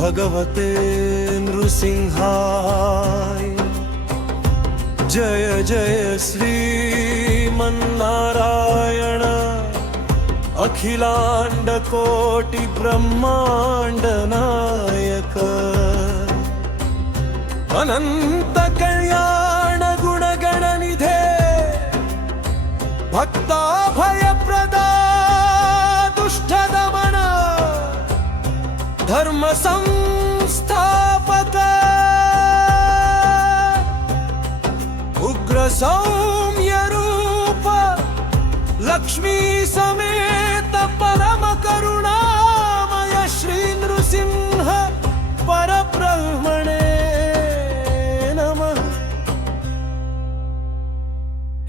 भगवते नृसिंहाय। जय जय श्रीमन्नारायण अखिलांड कोटि ब्रह्मांड नायक। अनंत कल्याण गुणगण निधे भक्ता भयप्रदा दुष्ट दमन धर्म संस्थापक उग्र सौम्य रूप लक्ष्मी समेत परम करुणामय श्री नृसिंह परब्रह्मणे नमः।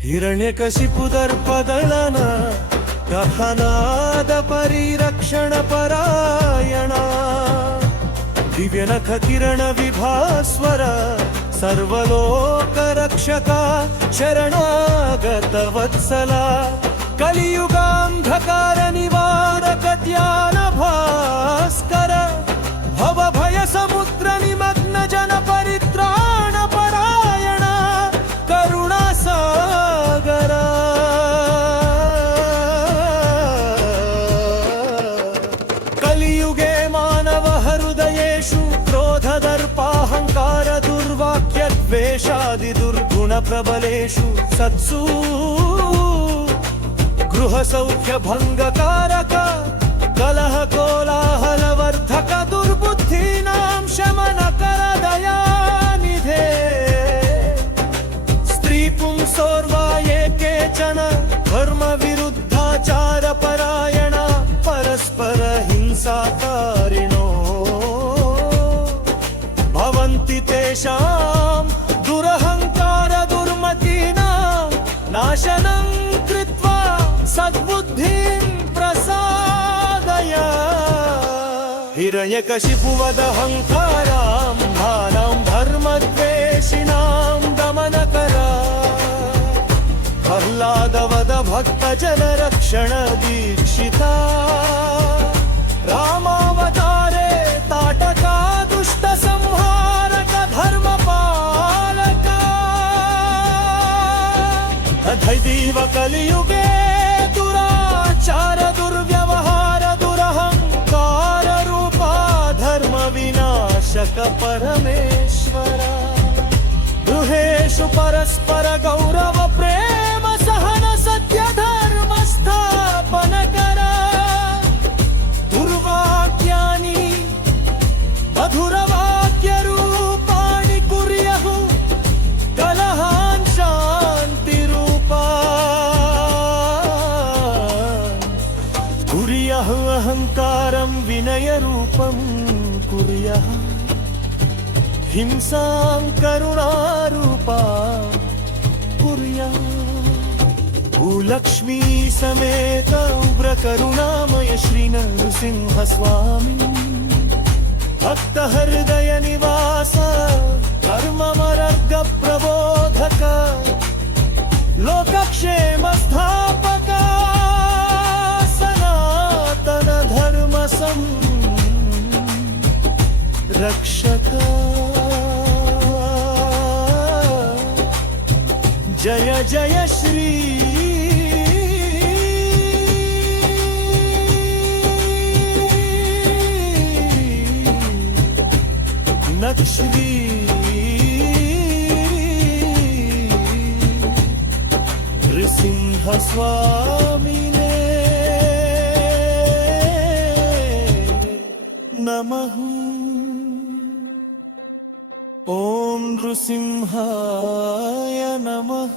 हिरण्यकशिपु दर्पदलन गहनाद परिरक्षण परायण दिव्यनख किरण विभास्वर सर्वलोक रक्षका शरणागत वत्सला कलियुगांधकार निवारक ज्ञान भास्कर भव भय समुद्र निमग्न जन परित्राण परायण करुणा सागर। कलियुगे मानव हृदयेषु क्रोध दर्पाहंकार दुर्वाक्य द्वेषादि दुर्गुण प्रबलेषु सत्सु गृह सौख्य भंगकारक कलह कोलाहल वर्धक दुर्बुद्धीनां शमनकर दयानिधे। स्त्री पुंसोर्वा ये केचन धर्म विरुद्धाचार परायण परस्पर हिंसाकारिणो भवन्ति तेषां दुरहंकार दुर्मतीनां नाशनं कृत्वा सद्बुद्धिं प्रसादय। हिरण्यकशिपुवदहंकारां भानां धर्मद्वेषिणां दमनकर प्रह्लादवद भक्तजन रक्षण दीक्षिता रामावतारे ताटका दुष्ट संहारक धर्म पालक। दैव कलियुगे दुराचार दुर्व्यवहार दुरहंकार रूपा धर्म विनाशक परमेश्वर। गृहेषु परस्पर गौरव प्रेम सहन सत्य धर्म स्थापन कर। दुर्वाक्यानि मधुर वाक्य रूपाणि कुर्युः कलहान् शान्ति रूपान्। कुर्युः अहंकारं विनय रूपं कुर्युः हिंसां करुणारूपा कुर्युः। भूलक्ष्मी समेत उग्र करुणामय श्री नृसिंह स्वामी भक्त हृदय निवास धर्ममर्ग प्रबोधक लोकक्षेम स्थापक सनातन धर्म रक्षक। जय जय श्री नक्षरी नृसिंह स्वामिने नमः। ओम नृसिंहाय नमः।